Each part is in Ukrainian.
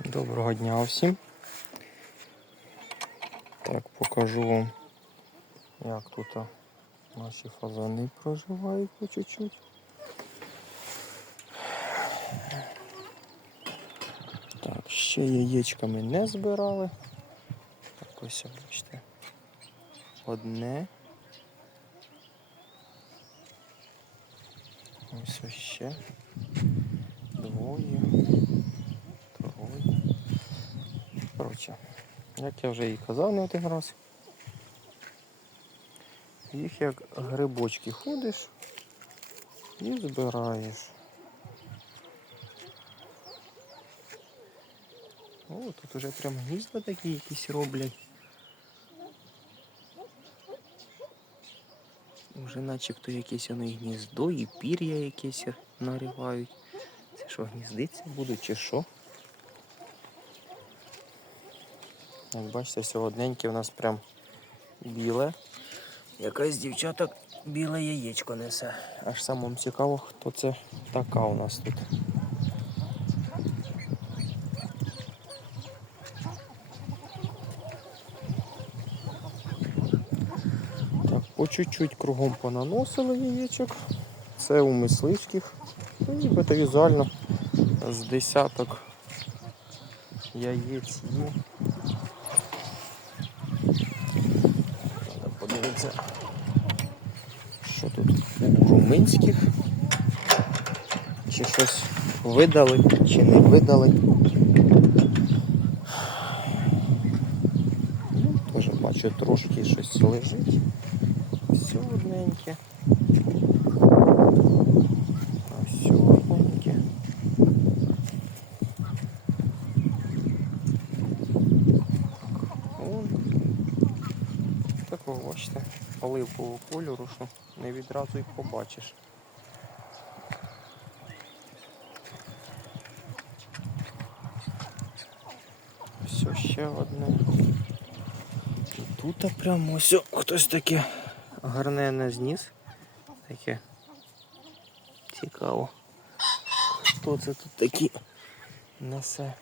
Доброго дня всім. Так, покажу вам, як тут наші фазани проживають по чуть-чуть. Так, ще яєчка ми не збирали. Так, ось бачите. Одне. Ось ще. Двоє. Коротше, як я вже і казав не один раз. Їх як грибочки ходиш і збираєш. О, тут уже прям гнізда такі якісь роблять. Уже начебто якесь воно гніздо, і пір'я якесь наривають. Це що, гніздиться будуть чи що? Як бачите, все одненьке у нас прям біле. Якась дівчаток біле яєчко несе. Аж самому цікаво, хто це така у нас тут. Так, по чуть-чуть кругом понаносили яєчок. Це у мисливських. Ну, Нібито візуально з десяток яєць є. Подивитися, що тут у румунських. Чи щось видали, чи не видали. Теж бачу, трошки щось лежить. Все одненьке. А все одненьке. Вон. Такого бачите, оливкового кольору, що не відразу і побачиш. Все, ще одне. І тут прямо ось хтось таке гарне зніс. Таке цікаво. Хто це тут такі несе?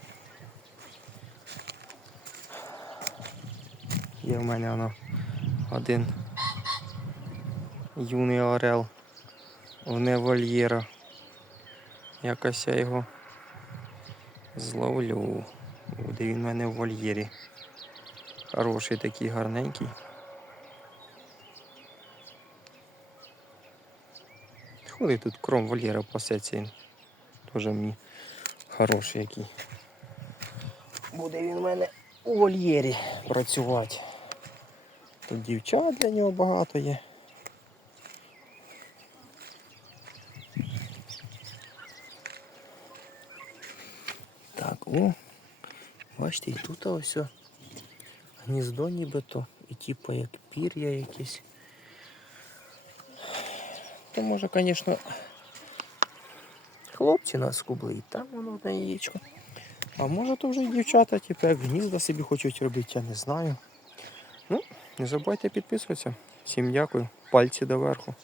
Є в мене воно один юний орел вне вольєра. Якось я його зловлю. Буде він в мене в вольєрі. Хороший такий гарненький. Ходить тут кром вольєра пасеться. Теж мені хороший який. Буде він в мене у вольєрі працювати. Тут дівчат для нього багато є. Так, о, бачите, і тут ось гніздо нібито, і типу як пір'я якесь. То може, звісно, хлопці нас скубли, і там воно одне яєчко. А може то вже і дівчата, типу, як гнізда собі хочуть робити, я не знаю. Не забувайте підписуватися. Всім дякую. Пальці доверху.